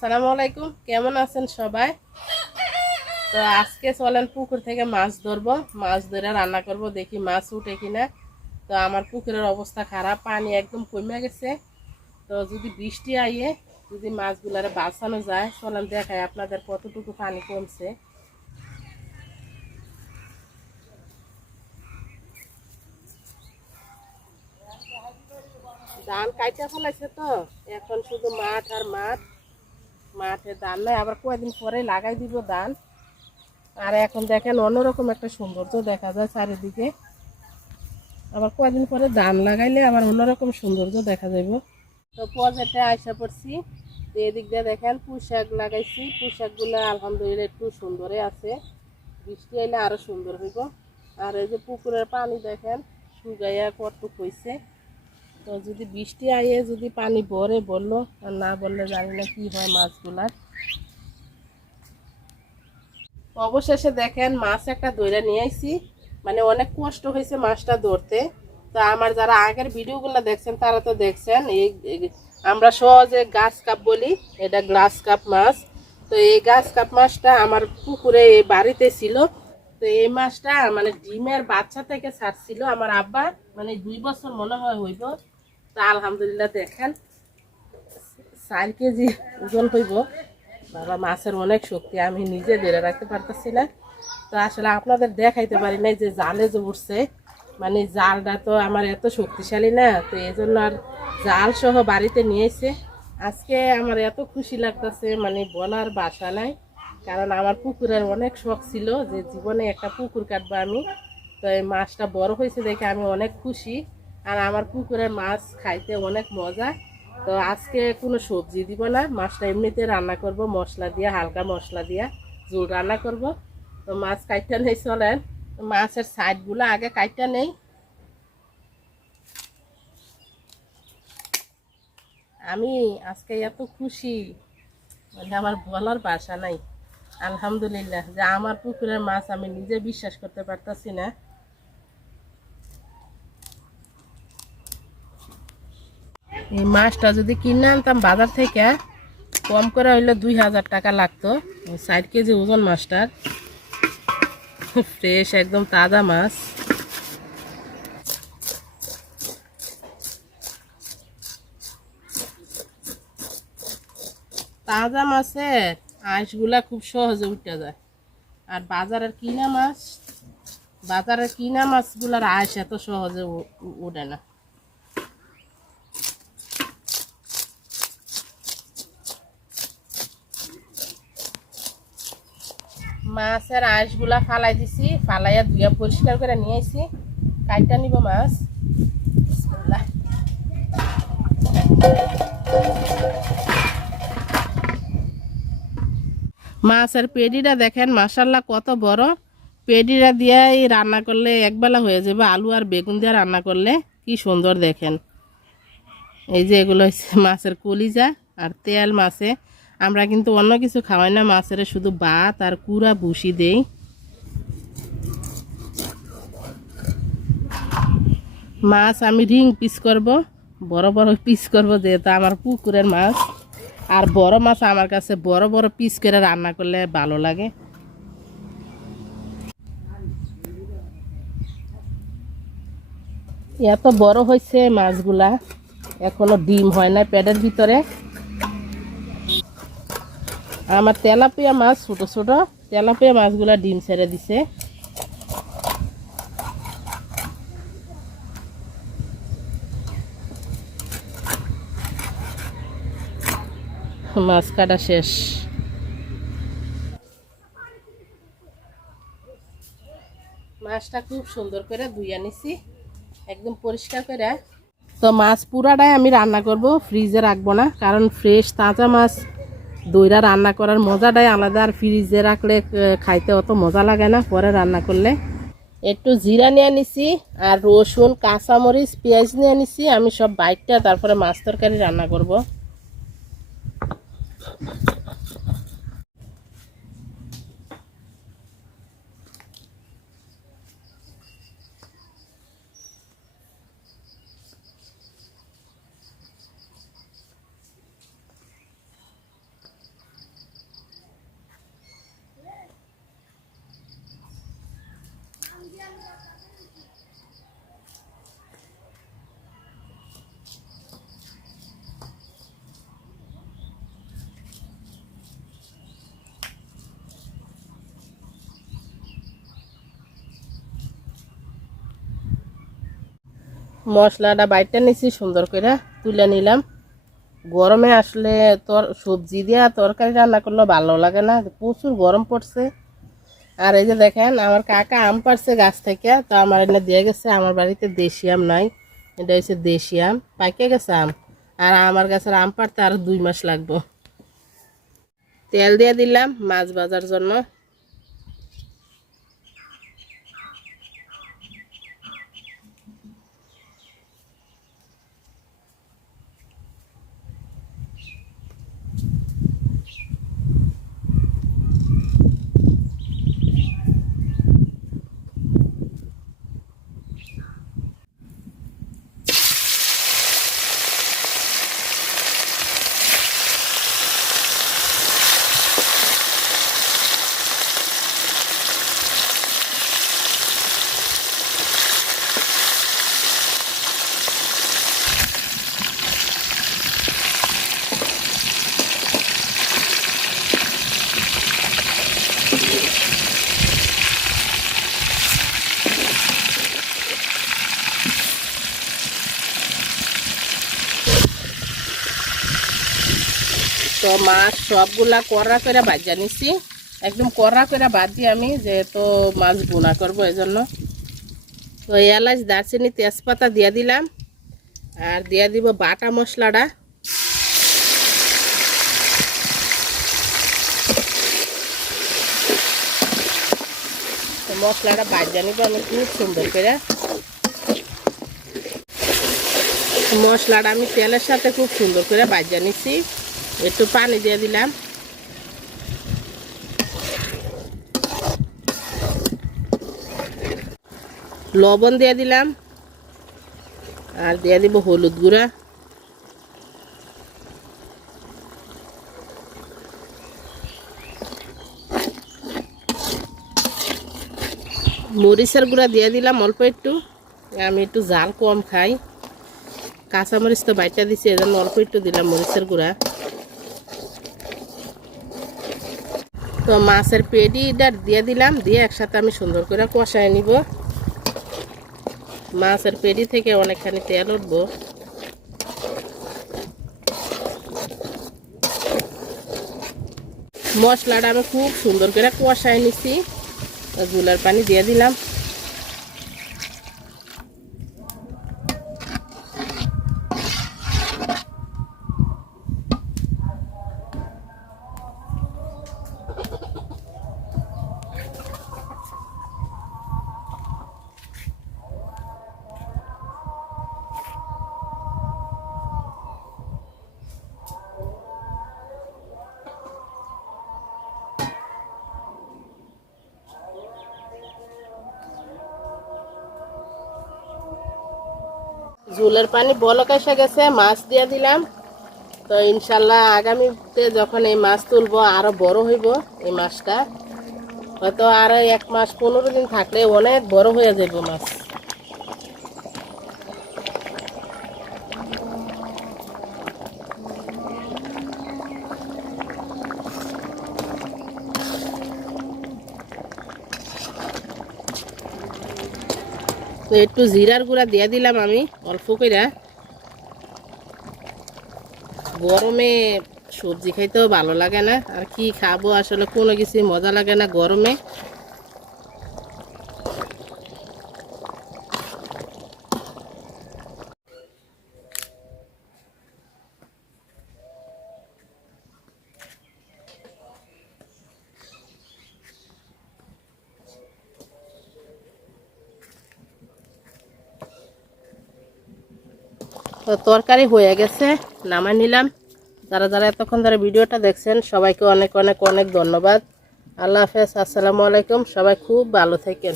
আসসালামু আলাইকুম, কেমন আছেন সবাই? তো আজকে চলেন পুকুর থেকে মাছ ধরবো, মাছ ধরে রান্না করব, দেখি মাছ উঠে কিনা। তো আমার পুকুরের অবস্থা খারাপ, পানি একদম কমে গেছে। তো যদি বৃষ্টি আইয়ে যদি মাছগুলারে বাঁচানো যায়, চলেন দেখাই আপনাদের কতটুকু পানি কমছে। ধান কাইটা ফেলাইছে, তো এখন শুধু মাঠ আর মাঠ। মাঠে ধান নাই, আবার কয়েকদিন পরে লাগাই দিব ধান। আর এখন দেখেন অন্যরকম একটা সৌন্দর্য দেখা যায় চারিদিকে। আবার কয়েকদিন পরে ধান লাগাইলে আবার অন্যরকম সৌন্দর্য দেখা যাবে। তো পজেটে আইসা পড়ছি। তো এদিক দিয়ে দেখেন পুঁইশাক লাগাইছি, পুঁইশাকগুলো আলহামদুলিল্লাহ একটু সুন্দরে আছে। বৃষ্টি আইলে আরো সুন্দর হইব। আর এই যে পুকুরের পানি দেখেন শুকাইয়া কতটুক হয়েছে। তো যদি বৃষ্টি আইয়ে যদি পানি ভরে বললো, আর না বললে জানি না কি হয় মাছগুলার। অবশেষে দেখেন মাছ একটা ধরে নিয়ে আইছি। মানে অনেক কষ্ট হয়েছে মাছটা ধরতে। তো আমার যারা আগের ভিডিওগুলো দেখছেন তারা তো দেখছেন, আমরা সহজে গাছ কাপ বলি, এটা গ্লাস কাপ মাছ। তো এই গাছ কাপ মাছটা আমার পুকুরে এই বাড়িতে ছিল। তো এই মাছটা মানে ডিমের বাচ্চা থেকে ছাড়ছিল আমার আব্বা, মানে 2 বছর মনে হয় হইব। তা আলহামদুলিল্লাহ দেখেন 4 কেজি ওজন হইব। বাবা, মাছের অনেক শক্তি, আমি নিজে ধরে রাখতে পারতেছি না। তো আসলে আপনাদের দেখাইতে পারি নাই যে জালে যে উঠছে, মানে জালটা তো আমার এত শক্তিশালী না, তো এই জন্য আর জাল সহ বাড়িতে নিয়েছে। আজকে আমার এত খুশি লাগতেছে, মানে বলার ভাষা নাই। কারণ আমার পুকুরের অনেক শখ ছিল যে জীবনে একটা পুকুর কাটবো আমি। তো এই মাছটা বড় হয়েছে দেখে আমি অনেক খুশি। আর আমার পুকুরের মাছ খাইতে অনেক মজা। তো আজকে কোনো সবজি দিব না, মাছটা এমনিতে রান্না করব মশলা দিয়া, হালকা মশলা দিয়া ঝোল রান্না করব। তো মাছ কাইটা নেই, চলেন মাছের সাইডগুলো আগে কাইটা নেই। আমি আজকে এত খুশি, মানে আমার বলার ভাষা নাই। আলহামদুলিল্লাহ যে আমার পুকুরের মাছ আমি নিজে বিশ্বাস করতে পারতাছি না। এই মাছটা যদি কিনে আনতাম বাজার থেকে, কম করে হইলে 2000 টাকা লাগতো। 4 কেজি ওজন মাছটার, ফ্রেশ একদম তাজা মাছ। তাজা মাছের আঁশগুলা খুব সহজে উঠে যায়। আর বাজারের কিনা মাছগুলার আঁশ এত সহজে উঠে না। মাছের আঁশগুলা ফালাই দিছি, ফালাইয়া ধুইয়া পরিষ্কার করে নিয়ে আইছি। কাইটা নিব মাছ। বিসমিল্লাহ। মাছের পেডিটা দেখেন মাশাল্লাহ কত বড়। পেডিটা দিয়ে রান্না করলে একবেলা হয়ে যাবে, আলু আর বেগুন দিয়ে রান্না করলে কি সুন্দর দেখেন। এই যে এগুলো হচ্ছে মাছের কলিজা আর তেল মাছে। আমরা কিন্তু অন্য কিছু খাওয়াই না, মাছের শুধু ভাত আর কুড়া ভুসি দেই। মাছ আমি রিং পিস করব, বড় বড় পিস করব, যেহেতু আমার পুকুরের মাছ। আর বড় মাছ আমার কাছে বড় বড় পিস করে রান্না করলে ভালো লাগে। এত বড় হয়েছে মাছগুলা, এখনো ডিম হয় না পেটের ভিতরে। আমার তেলাপিয়া মাছ ছোট ছোট, তেলাপিয়া মাছগুলা ডিম ছেড়ে দিছে। মাছ কাটা শেষ। মাছটা খুব সুন্দর করে ধুইয়া নিছি, একদম পরিষ্কার করে। তো মাছ পুরাটাই আমি রান্না করব, ফ্রিজে রাখবো না, কারণ ফ্রেশ তাজা মাছ দইরা রান্না করার মজাটাই আলাদা। আর ফ্রিজে রাখলে খাইতে অত মজা লাগে না পরে রান্না করলে। একটু জিরা নিয়ে নিছি, আর রসুন কাঁচামরিচ পেঁয়াজ নিয়ে নিছি। আমি সব বাইটটা তারপরে মাছ তরকারি রান্না করব। মশলাটা বাইটটা নিছি সুন্দর করে তুলে নিলাম। গরমে আসলে তোর সবজি দিয়া তরকারি রান্না করলে ভালো লাগে না, প্রচুর গরম পড়ছে। আর এই যে দেখেন আমার কাকা আম পাড়ছে গাছ থেকে, তো আমার এনে দিয়ে গেছে। আমার বাড়িতে দেশি আম নাই, এটা হচ্ছে দেশি আম, পাইকে গেছে আম। আর আমার গাছের আম পাড়তে আরো 2 মাস লাগবে। তেল দিয়ে দিলাম মাছ ভাজার জন্য। তো মাছ সবগুলা কড়া করে ভাজা নিছি, একদম কড়া করে ভাজি আমি, যেহেতু মাছ বোনা করবো এই জন্য। তো এলাচ দারচিনি তেজপাতা দিয়ে দিলাম, আর দিয়ে দিব বাটা মশলাটা। তো মশলাটা ভাজা নিব আমি খুব সুন্দর করে। মশলাটা আমি তেলের সাথে খুব সুন্দর করে ভাজা নিছি। একটু পানি দিয়ে দিলাম, লবণ দিয়ে দিলাম, আর দিয়ে দিব হলুদ গুঁড়া, মরিচের গুঁড়া দিয়ে দিলাম অল্প একটু। আমি একটু ঝাল কম খাই, কাঁচামরিচ তো বাইটা দিছি, এজন্য অল্প একটু দিলাম মরিচের গুঁড়া। তো মাছের পেটিটা দিয়ে দিলাম, দিয়ে একসাথে আমি সুন্দর করে কষায় নিব। মাছের পেটি থেকে অনেকখানি তেল উঠবো। মশলাটা আমি খুব সুন্দর করে কষায় নিছি। ঝোলের পানি দিয়ে দিলাম। ঝোলের পানি বলক এসে গেছে, মাছ দিয়ে দিলাম। তো ইনশাল্লাহ আগামীতে যখন এই মাছ তুলবো আরো বড় হইব এই মাছটা, হয়তো আরো 1 মাস 15 দিন থাকলে অনেক বড় হয়ে যাইব মাছ। তো একটু জিরার গুঁড়া দিয়ে দিলাম আমি অল্প করে। গরমে সবজি খাইতেও ভালো লাগে না, আর কি খাবো আসলে, কোনো কিছুই মজা লাগে না গরমে। তো তরকারি হয়ে গেছে, নামাই নিলাম। যারা যারা এতক্ষণ ধরে ভিডিওটা দেখছেন সবাইকে অনেক অনেক অনেক ধন্যবাদ। আল্লাহ হাফেজ, আসসালামু আলাইকুম। সবাই খুব ভালো থাকেন।